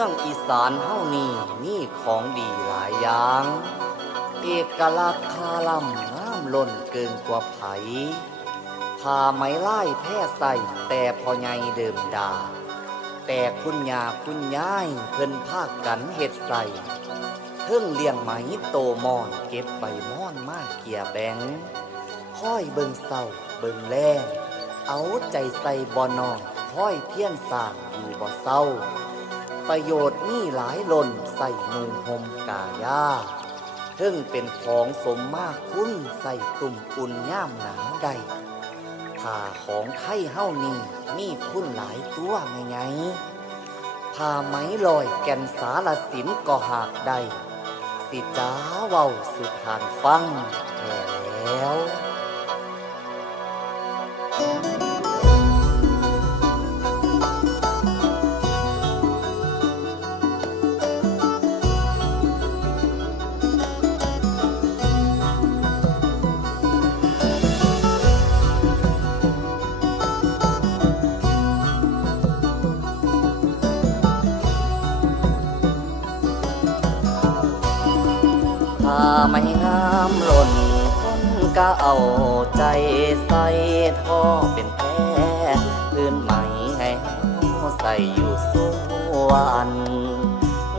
มืองอีสานเฮานี่มีของดีหลายอย่างเอกลักษณ์คาลำงามล้นเกินกว่าไผผ้าไหมลายแพร่ใส่แต่พอใหญ่เดิมดาแต่คุณย่าคุณยายเพิ่นพากันเฮ็ดใส่เทิงเลี้ยงไหมโตมอนเก็บใบม่อนมาเกี่ยแบงค่อยเบิ่งเศร้าเบิ่งแลงเอาใจใส่บ่นอนค่อยเพี้ยนสร้างอยู่บ่เศร้าประโยชน์มีหลายล้นใส่นุ่งห่มกายาเทิงเป็นของสมมาคุณใส่ตุ่มอุ่นย่ามหนาวใดผ้าของไทยเฮานี่มีคุณหลายตัวไงผ้าไหมลอยแก่นสารสินก็หากได้สิจ้าเว้าสุดทานฟังแล้ว ถ้าไม่งามหล่นคนก็เอาใจใส่ท่อเป็นแพ้พื้นไหมให้ใส่อยู่สุวรรณ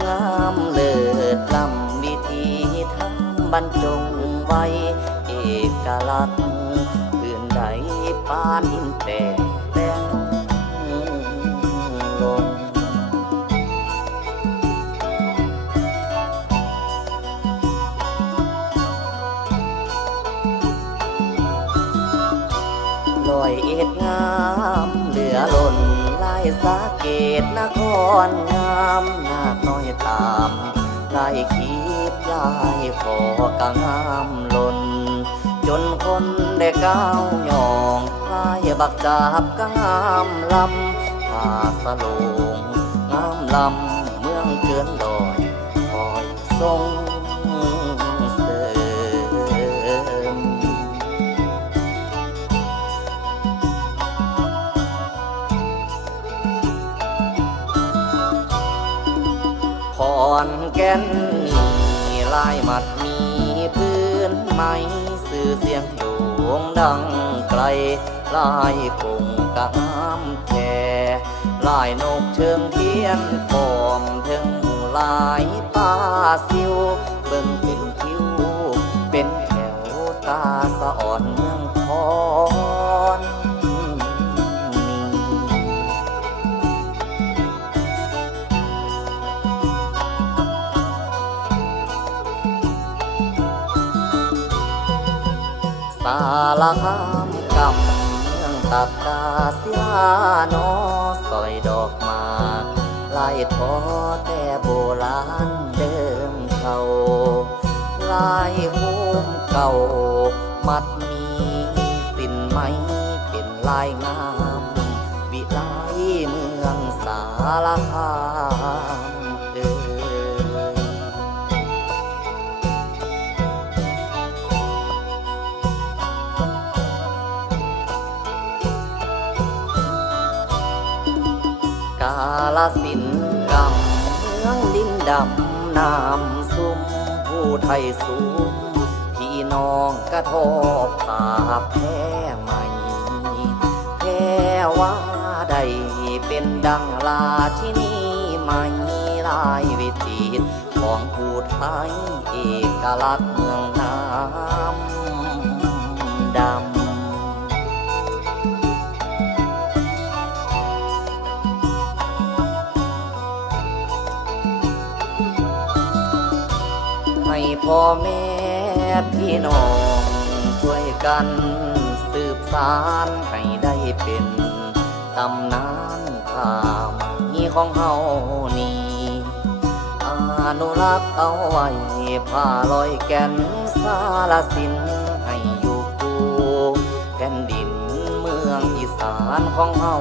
งามเลิศล้ำวิธีทั้งบรรจงไว้เอกลักษณ์พื้นใดปานอินแต่งลงลอยเอ็ดงามเหลือล้นลายสาเกตนครงามนาคน้อยตามลายขีดลายขอกะงามล้นจนคนได้ก้าวยองลายบักจับกะงามลำผ้าสโลงงามลำเมืองเกินดอยคอยทรงเสริมขอนแก่นมีลายมัดมีพื้นไม้สื่อเสียงโด่งดังไกลลายกงกะงามแท่ลายนกเชิงเทียนปอมถึงลายป่าซิวเบิ่งเป็นคิ้วเป็นแถวตาสะอ่อนเมืองคอนสารคามกำเมืองตากกาเสียนอสอยดอกมากลายทอแต่โบราณเดิมเขาลายหุ้มเก่ามัดมีสินไหมเป็นลายงามวิไลเมืองสารคามกาลสินกำเมืองดินดำน้ำซุ่มผู้ไทยสูงพี่น้องกระทบผ้าแพร่ใหม่แพร่ว่าใดเป็นดังลาที่นี่ไม่ลายวิถีของผู้ไทยเอกลักษณ์เมืองน้ำดำให้พ่อแม่พี่น้องช่วยกันสืบสานให้ได้เป็นตำนานผ้าไหมของเฮานี่อนุรักษ์เอาไว้ผ้าลอยแก่นสารสินให้อยู่คู่แผ่นดินเมืองอีสานของเฮา